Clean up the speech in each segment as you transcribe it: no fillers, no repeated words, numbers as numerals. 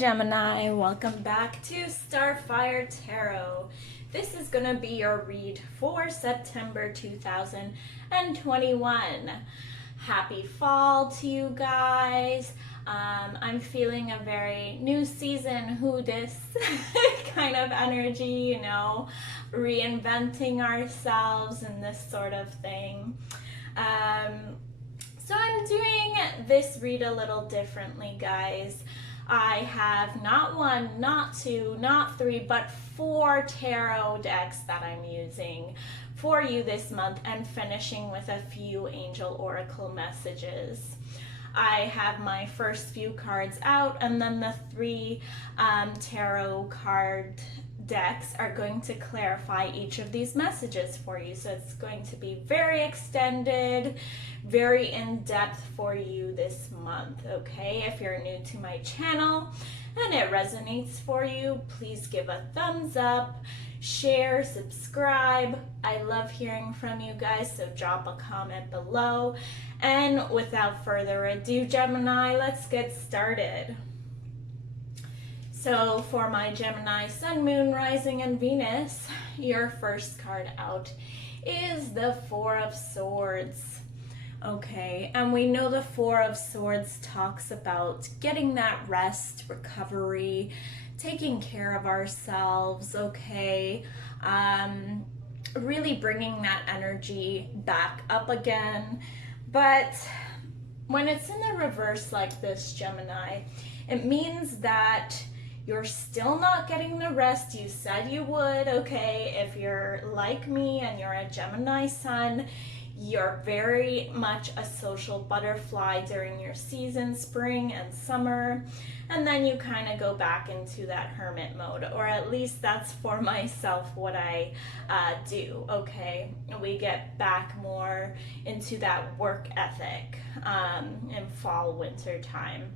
Gemini, welcome back to Starfire Tarot. This is going to be your read for September 2021. Happy fall to you guys. I'm feeling a very new season, who dis kind of energy, you know, reinventing ourselves and this sort of thing. So I'm doing this read a little differently, guys. I have not one, not two, not three, but 4 tarot decks that I'm using for you this month, and finishing with a few angel oracle messages. I have my first few cards out, and then the 3 tarot card decks are going to clarify each of these messages for you. So it's going to be very extended, very in-depth for you this month, okay? If you're new to my channel and it resonates for you, please give a thumbs up, share, subscribe. I love hearing from you guys, so drop a comment below. And without further ado, Gemini, let's get started. So for my Gemini, Sun, Moon, Rising, and Venus, your first card out is the 4 of Swords. Okay, and we know the 4 of Swords talks about getting that rest, recovery, taking care of ourselves, okay? Really bringing that energy back up again. But when it's in the reverse like this, Gemini, it means that you're still not getting the rest you said you would, okay? If you're like me and you're a Gemini Sun, you're very much a social butterfly during your season, spring and summer, and then you kind of go back into that hermit mode, or at least that's for myself what I do, okay? We get back more into that work ethic in fall, winter time.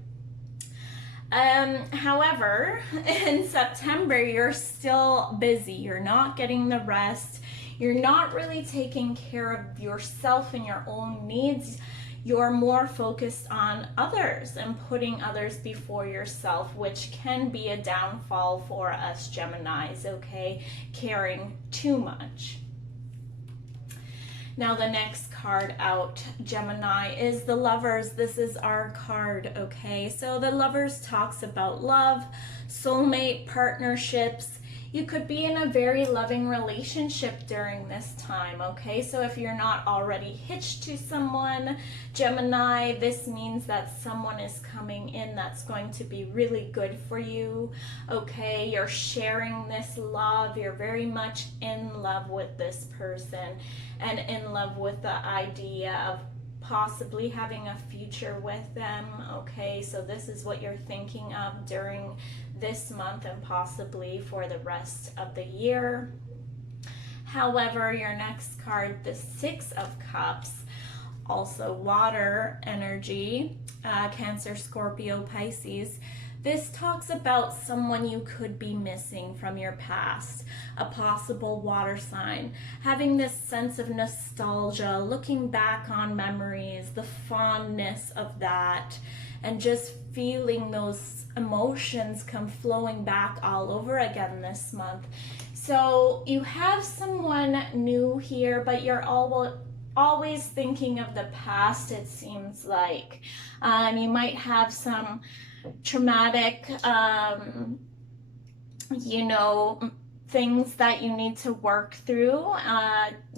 However, in September, you're still busy. You're not getting the rest. You're not really taking care of yourself and your own needs. You're more focused on others and putting others before yourself, which can be a downfall for us Geminis, okay? Caring too much. Now the next card out, Gemini, is the Lovers. This is our card, okay? So the Lovers talks about love, soulmate, partnerships. You could be in a very loving relationship during this time, okay? So if you're not already hitched to someone, Gemini, this means that someone is coming in that's going to be really good for you, okay? You're sharing this love. You're very much in love with this person and in love with the idea of possibly having a future with them, okay? So this is what you're thinking of during this month and possibly for the rest of the year. However, your next card, the 6 of Cups, also water energy, Cancer, Scorpio, Pisces. This talks about someone you could be missing from your past, a possible water sign, having this sense of nostalgia, looking back on memories, the fondness of that, and just feeling those emotions come flowing back all over again this month. So you have someone new here, but you're always thinking of the past, it seems like. You might have some traumatic, you know, things that you need to work through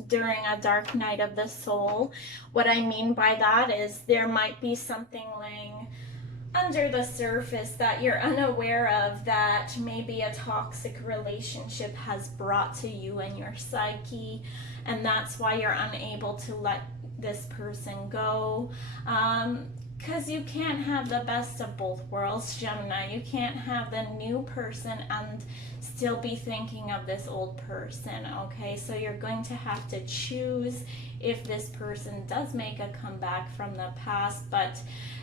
during a dark night of the soul. What I mean by that is there might be something laying under the surface that you're unaware of, that maybe a toxic relationship has brought to you and your psyche, and that's why you're unable to let this person go. Because you can't have the best of both worlds, Gemini. You can't have the new person and still be thinking of this old person, okay? So you're going to have to choose if this person does make a comeback from the past, but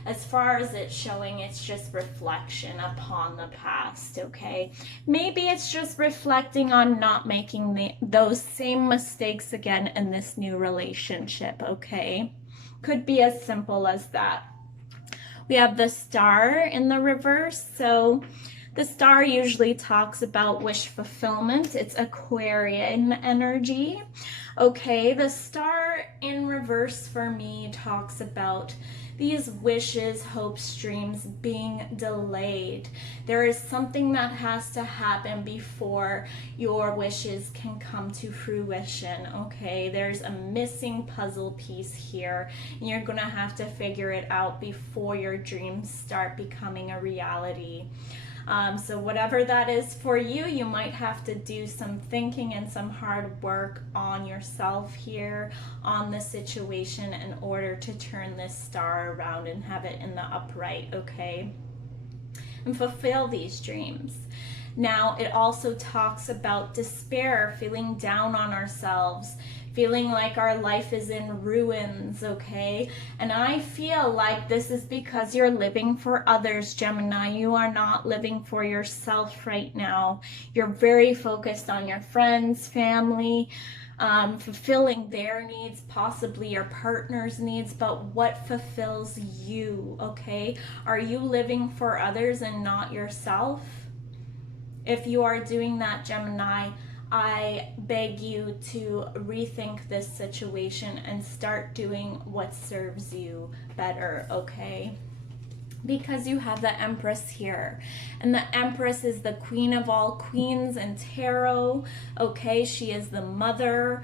as far as it's showing, it's just reflection upon the past, okay? Maybe it's just reflecting on not making those same mistakes again in this new relationship, okay? Could be as simple as that. We have the Star in the reverse, so The star usually talks about wish fulfillment. It's Aquarian energy. Okay, the star in reverse for me talks about these wishes, hopes, dreams being delayed. There is something that has to happen before your wishes can come to fruition, okay? There's a missing puzzle piece here, and you're gonna have to figure it out before your dreams start becoming a reality. So whatever that is for you, you might have to do some thinking and some hard work on yourself here, on the situation, in order to turn this star around and have it in the upright, okay? And fulfill these dreams. Now, it also talks about despair, feeling down on ourselves, feeling like our life is in ruins, okay? And I feel like this is because you're living for others, Gemini. You are not living for yourself right now. You're very focused on your friends, family, fulfilling their needs, possibly your partner's needs, but what fulfills you, okay? Are you living for others and not yourself? If you are doing that, Gemini, I beg you to rethink this situation and start doing what serves you better, okay? Because you have the Empress here, and the Empress is the queen of all queens in tarot, okay? She is the mother.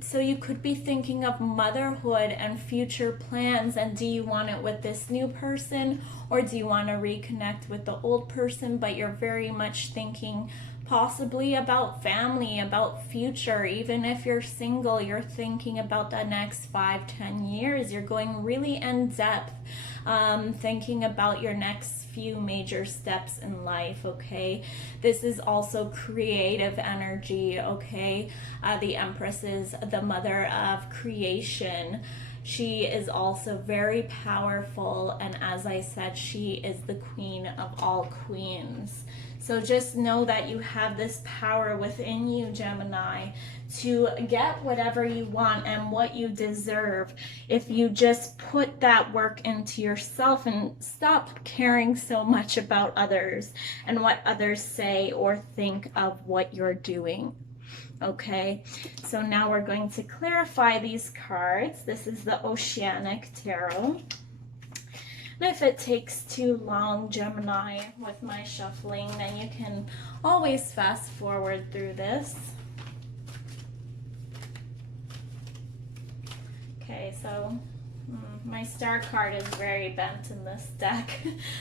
So you could be thinking of motherhood and future plans, and do you want it with this new person, or do you want to reconnect with the old person? But you're very much thinking possibly about family, about future. Even if you're single, you're thinking about the next 5-10 years. You're going really in depth, thinking about your next few major steps in life, okay? This is also creative energy, okay? The Empress is the mother of creation. She is also very powerful, and as I said, she is the queen of all queens. So just know that you have this power within you, Gemini, to get whatever you want and what you deserve if you just put that work into yourself and stop caring so much about others and what others say or think of what you're doing. Okay, so now we're going to clarify these cards. This is the Oceanic Tarot. And if it takes too long, Gemini, with my shuffling, then you can always fast forward through this. Okay, so my star card is very bent in this deck.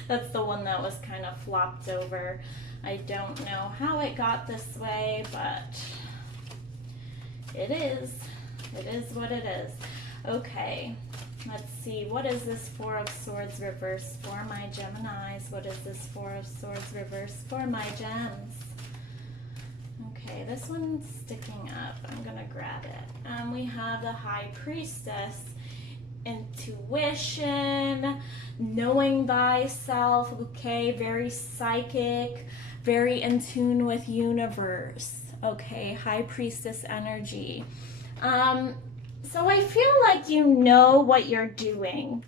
That's the one that was kind of flopped over. I don't know how it got this way, but it is. It is what it is. Okay. Let's see, what is this Four of Swords reverse for my Geminis? What is this Four of Swords reverse for my Gems? Okay, this one's sticking up. I'm going to grab it. We have the High Priestess, intuition, knowing thyself, okay, very psychic, very in tune with universe, okay, High Priestess energy. So I feel like you know what you're doing,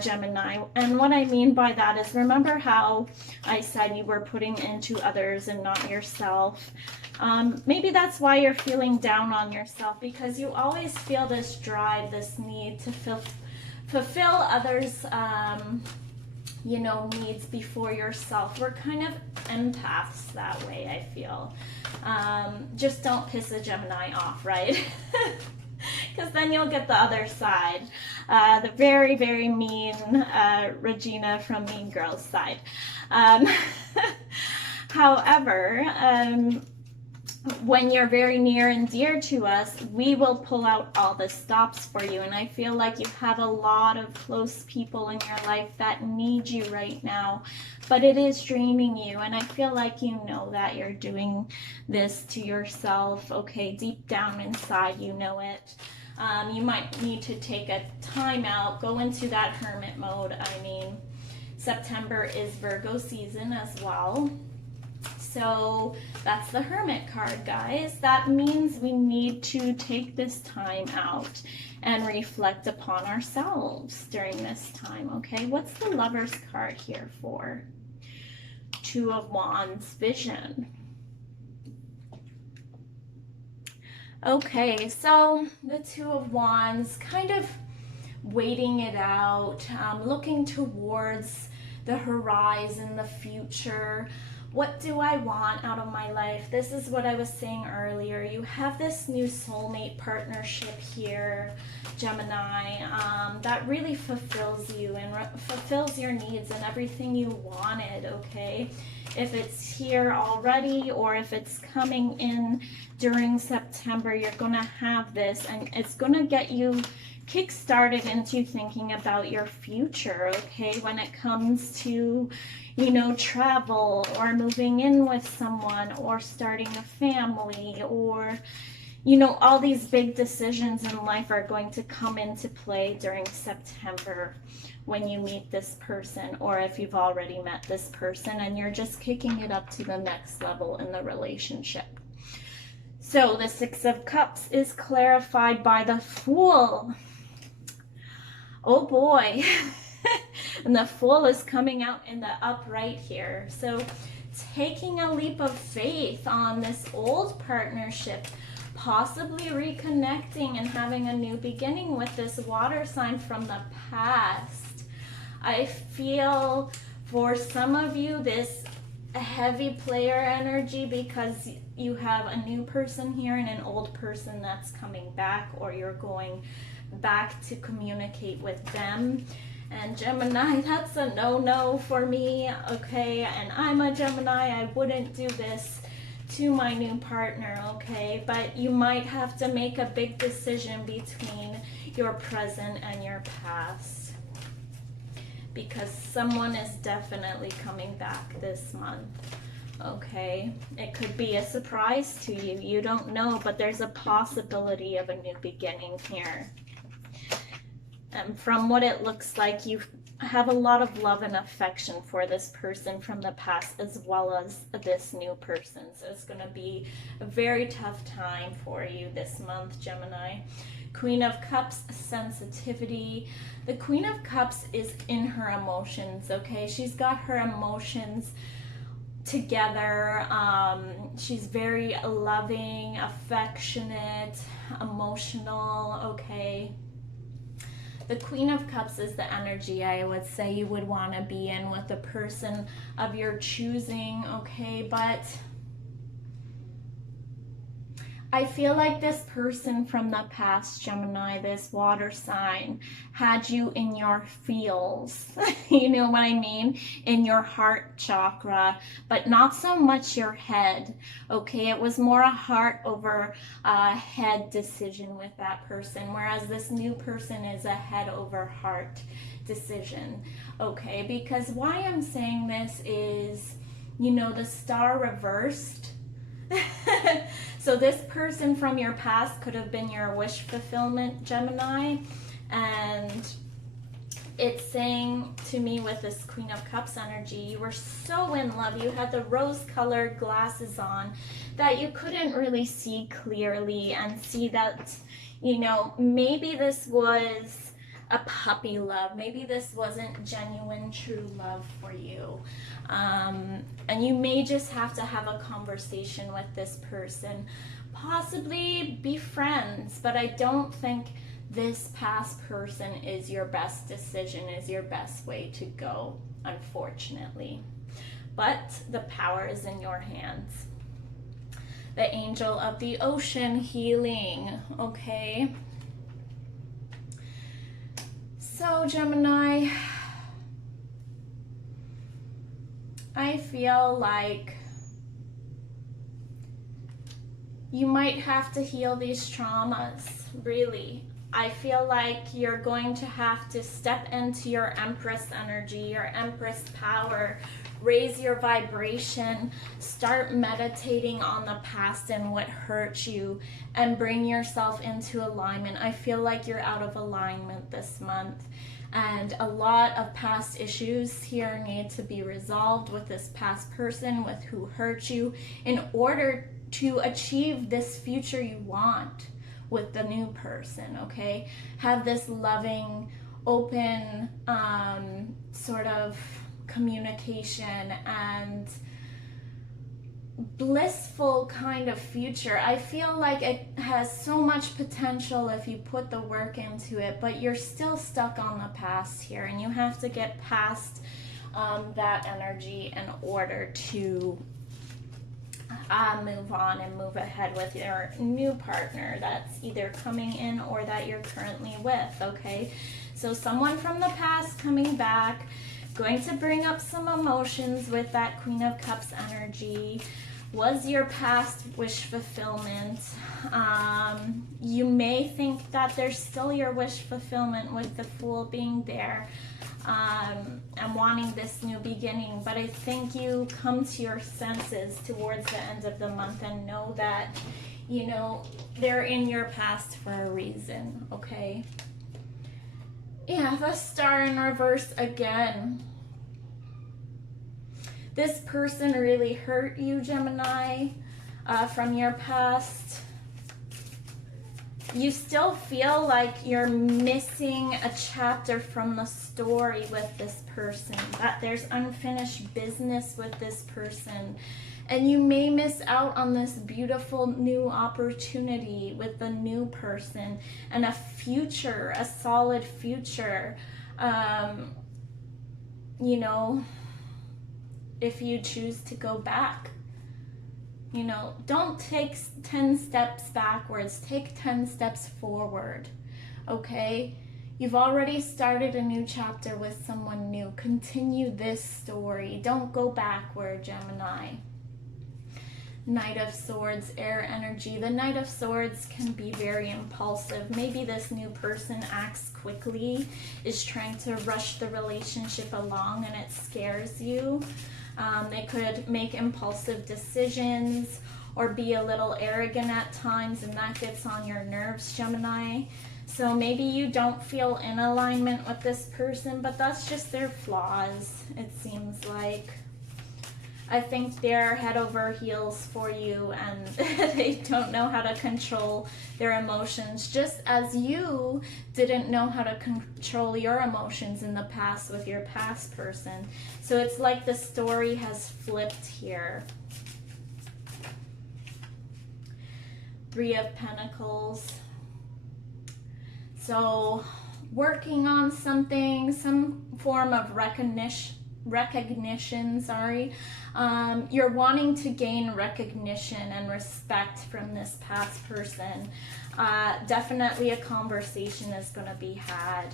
Gemini. And what I mean by that is, remember how I said you were putting into others and not yourself? Maybe that's why you're feeling down on yourself, because you always feel this drive, this need to fulfill others' you know, needs before yourself. We're kind of empaths that way, I feel. Just don't piss a Gemini off, right? Because then you'll get the other side, the very, very mean Regina from Mean Girls side. However, when you're very near and dear to us, we will pull out all the stops for you. And I feel like you have a lot of close people in your life that need you right now, but it is draining you. And I feel like you know that you're doing this to yourself, okay? Deep down inside, you know it. You might need to take a time out, go into that hermit mode. I mean, September is Virgo season as well. So that's the Hermit card, guys. That means we need to take this time out and reflect upon ourselves during this time, okay? What's the Lover's card here for? Two of Wands vision. Okay, so the Two of Wands, kind of waiting it out, looking towards the horizon, the future. What do I want out of my life? This is what I was saying earlier. You have this new soulmate partnership here, Gemini, that really fulfills you and fulfills your needs and everything you wanted, okay? If it's here already or if it's coming in during September, you're going to have this, and it's going to get you kick-started into thinking about your future, okay? When it comes to, you know, travel or moving in with someone or starting a family, or, you know, all these big decisions in life are going to come into play during September when you meet this person, or if you've already met this person and you're just kicking it up to the next level in the relationship. So the Six of Cups is clarified by the Fool. Oh boy. And the Fool is coming out in the upright here. So taking a leap of faith on this old partnership, possibly reconnecting and having a new beginning with this water sign from the past. I feel for some of you this heavy player energy, because you have a new person here and an old person that's coming back, or you're going back to communicate with them. And Gemini, that's a no-no for me, okay? And I'm a Gemini, I wouldn't do this to my new partner, okay? But you might have to make a big decision between your present and your past, because someone is definitely coming back this month, okay? It could be a surprise to you, you don't know, but there's a possibility of a new beginning here. And from what it looks like, you have a lot of love and affection for this person from the past, as well as this new person. So it's going to be a very tough time for you this month, Gemini. Queen of Cups, sensitivity. The Queen of Cups is in her emotions, okay? She's got her emotions together. She's very loving, affectionate, emotional, okay? The Queen of Cups is the energy I would say you would want to be in with a person of your choosing, okay? But I feel like this person from the past, Gemini, this water sign, had you in your feels, you know what I mean? In your heart chakra, but not so much your head, okay? It was more a heart over head decision with that person, whereas this new person is a head over heart decision, okay? Because why I'm saying this is, you know, the star reversed. So this person from your past could have been your wish fulfillment, Gemini, and it's saying to me with this Queen of Cups energy, you were so in love, you had the rose-colored glasses on that you couldn't really see clearly and see that, you know, maybe this was a puppy love, maybe this wasn't genuine, true love for you. And you may just have to have a conversation with this person, possibly be friends, but I don't think this past person is your best decision, is your best way to go, unfortunately. But the power is in your hands. The Angel of the Ocean, healing, okay? So Gemini, I feel like you might have to heal these traumas, really. I feel like you're going to have to step into your Empress energy, your Empress power, raise your vibration, start meditating on the past and what hurt you, and bring yourself into alignment. I feel like you're out of alignment this month, and a lot of past issues here need to be resolved with this past person, with who hurt you, in order to achieve this future you want with the new person, okay? Have this loving, open, sort of communication and blissful kind of future. I feel like it has so much potential if you put the work into it, but you're still stuck on the past here, and you have to get past that energy in order to move on and move ahead with your new partner that's either coming in or that you're currently with, okay? So someone from the past coming back, going to bring up some emotions with that Queen of Cups energy. Was your past wish fulfillment. You may think that there's still your wish fulfillment with the Fool being there and wanting this new beginning, but I think you come to your senses towards the end of the month and know that, you know, they're in your past for a reason, okay? Yeah, the Star in reverse again. This person really hurt you, Gemini, from your past. You still feel like you're missing a chapter from the story with this person, that there's unfinished business with this person. And you may miss out on this beautiful new opportunity with the new person and a future, a solid future. You know, if you choose to go back. You know, don't take 10 steps backwards, take 10 steps forward, okay? You've already started a new chapter with someone new. Continue this story. Don't go backward, Gemini. Knight of Swords, air energy. The Knight of Swords can be very impulsive. Maybe this new person acts quickly, is trying to rush the relationship along, and it scares you. They could make impulsive decisions or be a little arrogant at times, and that gets on your nerves, Gemini. So maybe you don't feel in alignment with this person, but that's just their flaws, it seems like. I think they're head over heels for you, and they don't know how to control their emotions, just as you didn't know how to control your emotions in the past with your past person. So it's like the story has flipped here. Three of Pentacles. So working on something, some form of recognition, you're wanting to gain recognition and respect from this past person. Definitely a conversation is going to be had.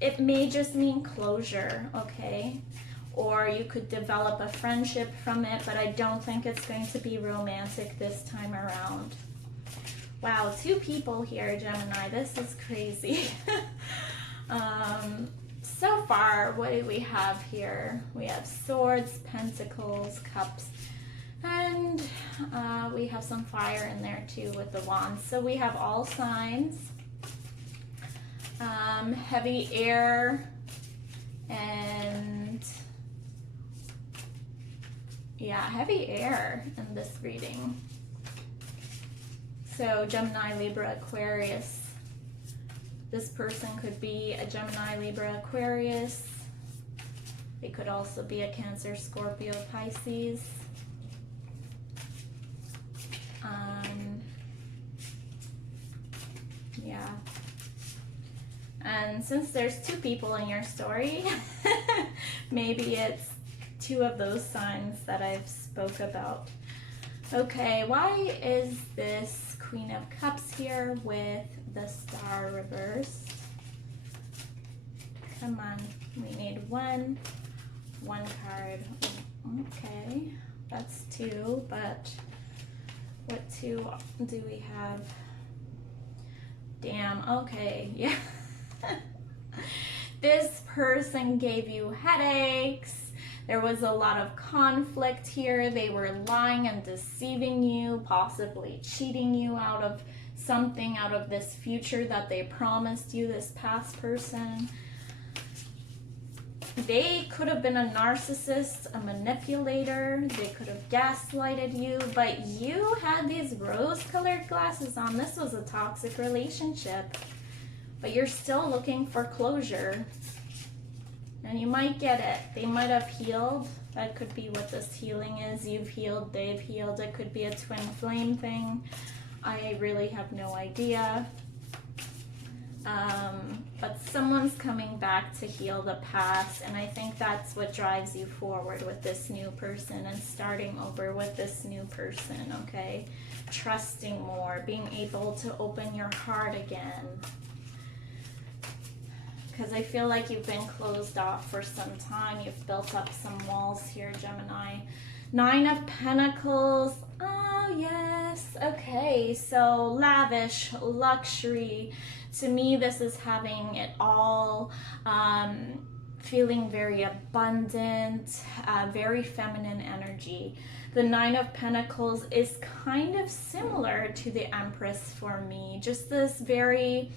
It may just mean closure, okay? Or you could develop a friendship from it, but I don't think it's going to be romantic this time around. Wow, two people here, Gemini. This is crazy. So far, what do we have here? We have Swords, Pentacles, Cups, and we have some fire in there too with the Wands. So we have all signs, heavy air, and yeah, heavy air in this reading. So Gemini, Libra, Aquarius. This person could be a Gemini, Libra, Aquarius. They could also be a Cancer, Scorpio, Pisces. Yeah. And since there's two people in your story, maybe it's two of those signs that I've spoke about. Okay, why is this Queen of Cups here with the Star reversed? Come on, we need one card. Okay, that's two, but what two do we have? Damn, okay, yeah. This person gave you headaches. There was a lot of conflict here. They were lying and deceiving you, possibly cheating you out of something, out of this future that they promised you, this past person. They could have been a narcissist, a manipulator. They could have gaslighted you, but you had these rose-colored glasses on. This was a toxic relationship, but you're still looking for closure And you might get it. They might have healed. That could be what this healing is. You've healed, they've healed. It could be a twin flame thing. I really have no idea. But someone's coming back to heal the past, and I think that's what drives you forward with this new person and starting over with this new person, okay? Trusting more, being able to open your heart again. Because I feel like you've been closed off for some time. You've built up some walls here, Gemini. 9 of Pentacles. Oh, yes. Okay, so lavish, luxury. To me, this is having it all, feeling very abundant, very feminine energy. The 9 of Pentacles is kind of similar to the Empress for me. Just this very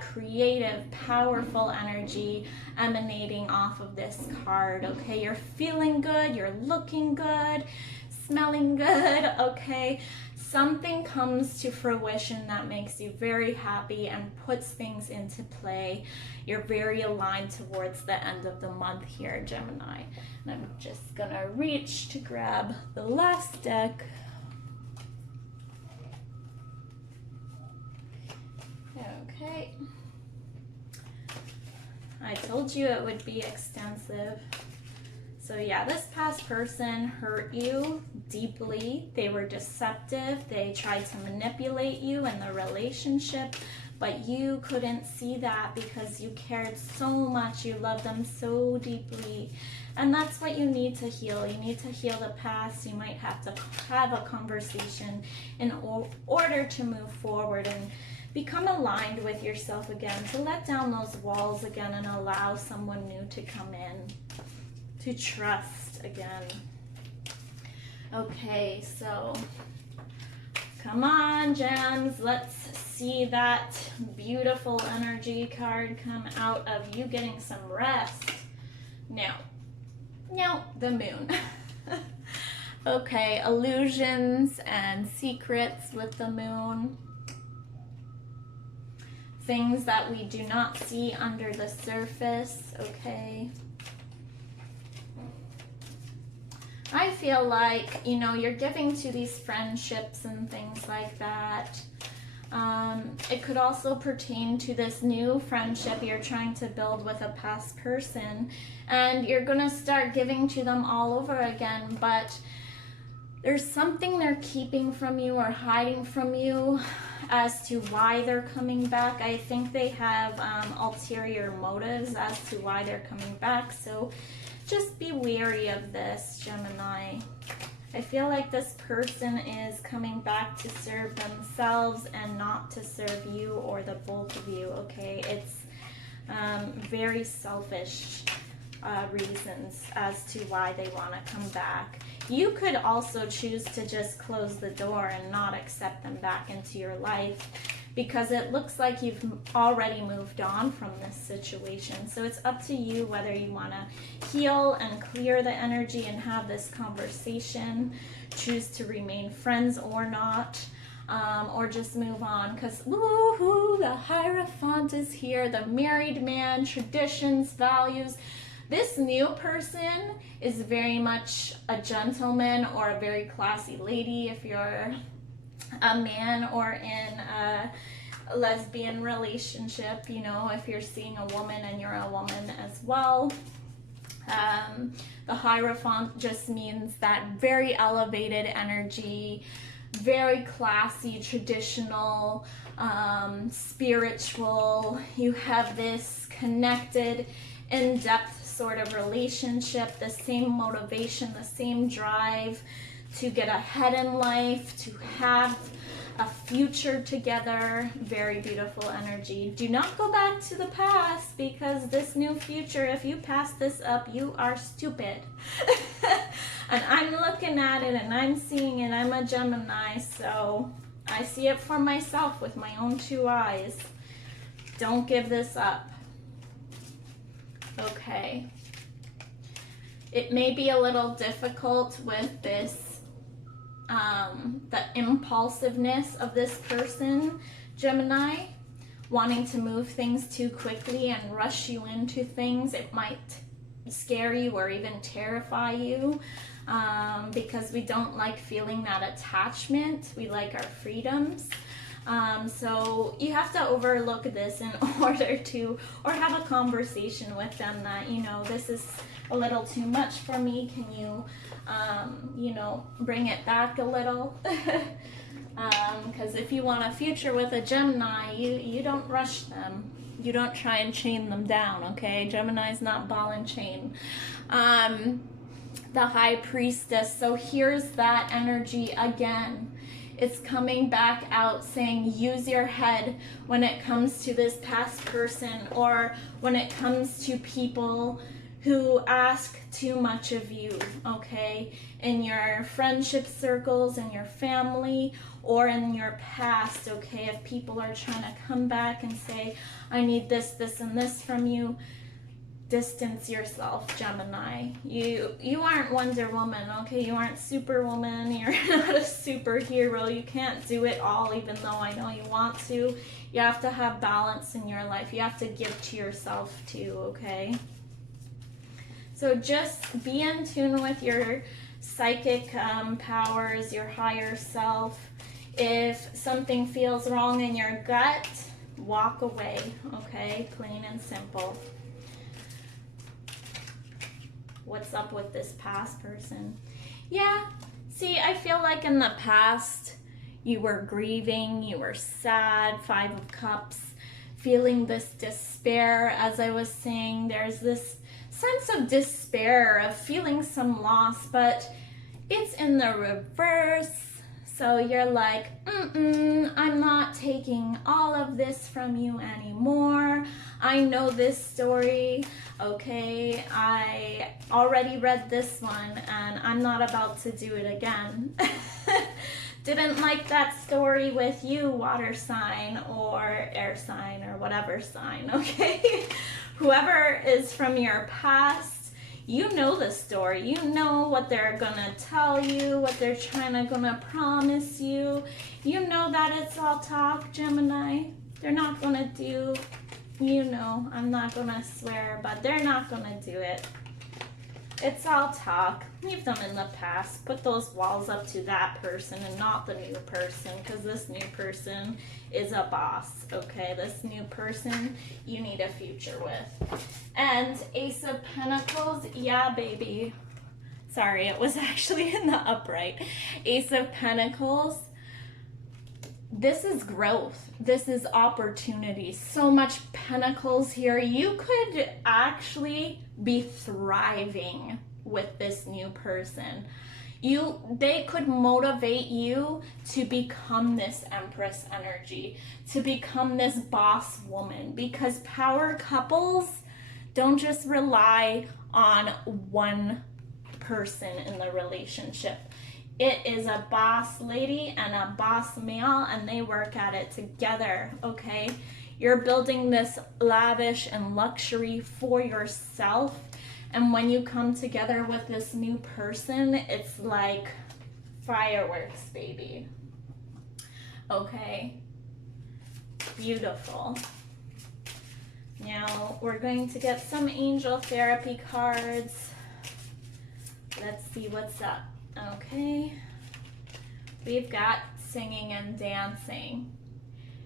creative, powerful energy emanating off of this card. Okay, you're feeling good, you're looking good, smelling good. Okay, something comes to fruition that makes you very happy and puts things into play. You're very aligned towards the end of the month here, Gemini. And I'm just gonna reach to grab the last deck. Okay. I told you it would be extensive. So yeah, this past person hurt you deeply. They were deceptive. They tried to manipulate you in the relationship, but you couldn't see that because you cared so much. You loved them so deeply. And that's what you need to heal. You need to heal the past. You might have to have a conversation in order to move forward and become aligned with yourself again, to let down those walls again and allow someone new to come in, to trust again. Okay, so come on, gems. Let's see that beautiful energy card come out of you getting some rest. Now, the moon. Okay, illusions and secrets with the moon. Things that we do not see under the surface, okay? I feel like, you know, you're giving to these friendships and things like that. It could also pertain to this new friendship you're trying to build with a past person, and you're gonna start giving to them all over again, but there's something they're keeping from you or hiding from you as to why they're coming back. I think they have ulterior motives as to why they're coming back, so just be wary of this, Gemini. I feel like this person is coming back to serve themselves and not to serve you or the both of you, okay? It's very selfish reasons as to why they want to come back. You could also choose to just close the door and not accept them back into your life, because it looks like you've already moved on from this situation. So it's up to you whether you want to heal and clear the energy and have this conversation, choose to remain friends or not, or just move on, because woohoo, the Hierophant is here, the married man, traditions, values. This new person is very much a gentleman or a very classy lady if you're a man or in a lesbian relationship, you know, if you're seeing a woman and you're a woman as well. The Hierophant just means that very elevated energy, very classy, traditional, spiritual. You have this connected, in-depth sort of relationship, the same motivation, the same drive to get ahead in life, to have a future together. Very beautiful energy. Do not go back to the past, because this new future, if you pass this up, you are stupid. And I'm looking at it and I'm seeing it. I'm a Gemini, so I see it for myself with my own 2 eyes. Don't give this up. Okay. It may be a little difficult with this, the impulsiveness of this person, Gemini, wanting to move things too quickly and rush you into things. It might scare you or even terrify you, because we don't like feeling that attachment. We like our freedoms. So you have to overlook this in order to, or have a conversation with them that, you know, this is a little too much for me. Can you, you know, bring it back a little? Because if you want a future with a Gemini, you don't rush them. You don't try and chain them down, okay? Gemini's not ball and chain. The High Priestess. So here's that energy again. It's coming back out saying use your head when it comes to this past person, or when it comes to people who ask too much of you, okay? In your friendship circles, in your family, or in your past, okay? If people are trying to come back and say, I need this, this, and this from you, distance yourself, Gemini. You aren't Wonder Woman, okay? You aren't Superwoman. You're not a superhero. You can't do it all, even though I know you want to. You have to have balance in your life. You have to give to yourself too, okay? So just be in tune with your psychic powers, your higher self. If something feels wrong in your gut, walk away, okay? Plain and simple. What's up with this past person? Yeah, see, I feel like in the past, you were grieving, you were sad, 5 of Cups, feeling this despair. As I was saying, there's this sense of despair, of feeling some loss, but it's in the reverse. So you're like, I'm not taking all of this from you anymore. I know this story, okay? I already read this one and I'm not about to do it again. Didn't like that story with you, water sign or air sign or whatever sign, okay? Whoever is from your past, you know the story. You know what they're gonna tell you, what they're gonna promise you. You know that it's all talk, Gemini. They're not gonna do, you know, I'm not gonna swear, but they're not gonna do it. It's all talk. Leave them in the past. Put those walls up to that person and not the new person, because this new person is a boss, okay? This new person you need a future with. And Ace of Pentacles, yeah, baby. Sorry, it was actually in the upright. Ace of Pentacles. This is growth. This is opportunity. So much pentacles here. You could actually be thriving with this new person. They could motivate you to become this Empress energy, to become this boss woman, because power couples don't just rely on one person in the relationship. It is a boss lady and a boss male, and they work at it together, okay? You're building this lavish and luxury for yourself, and when you come together with this new person, it's like fireworks, baby. Okay? Beautiful. Now, we're going to get some angel therapy cards. Let's see what's up. Okay, we've got singing and dancing.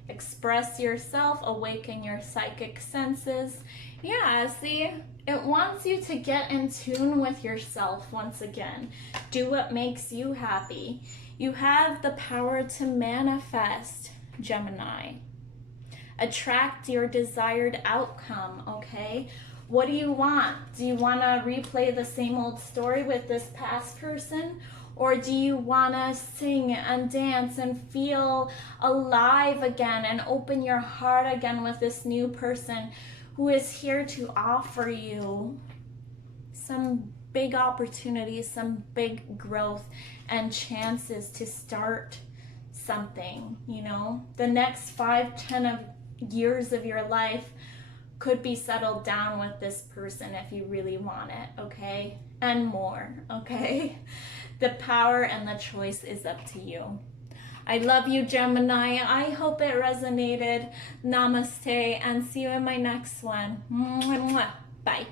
Express yourself, awaken your psychic senses. Yeah, see, it wants you to get in tune with yourself once again. Do what makes you happy. You have the power to manifest, Gemini. Attract your desired outcome, okay? What do you want? Do you want to replay the same old story with this past person? Or do you want to sing and dance and feel alive again and open your heart again with this new person who is here to offer you some big opportunities, some big growth and chances to start something, you know? The next 5-10 years of your life could be settled down with this person if you really want it, okay? And more, okay? The power and the choice is up to you. I love you, Gemini. I hope it resonated. Namaste, and see you in my next one. Mwah, mwah. Bye.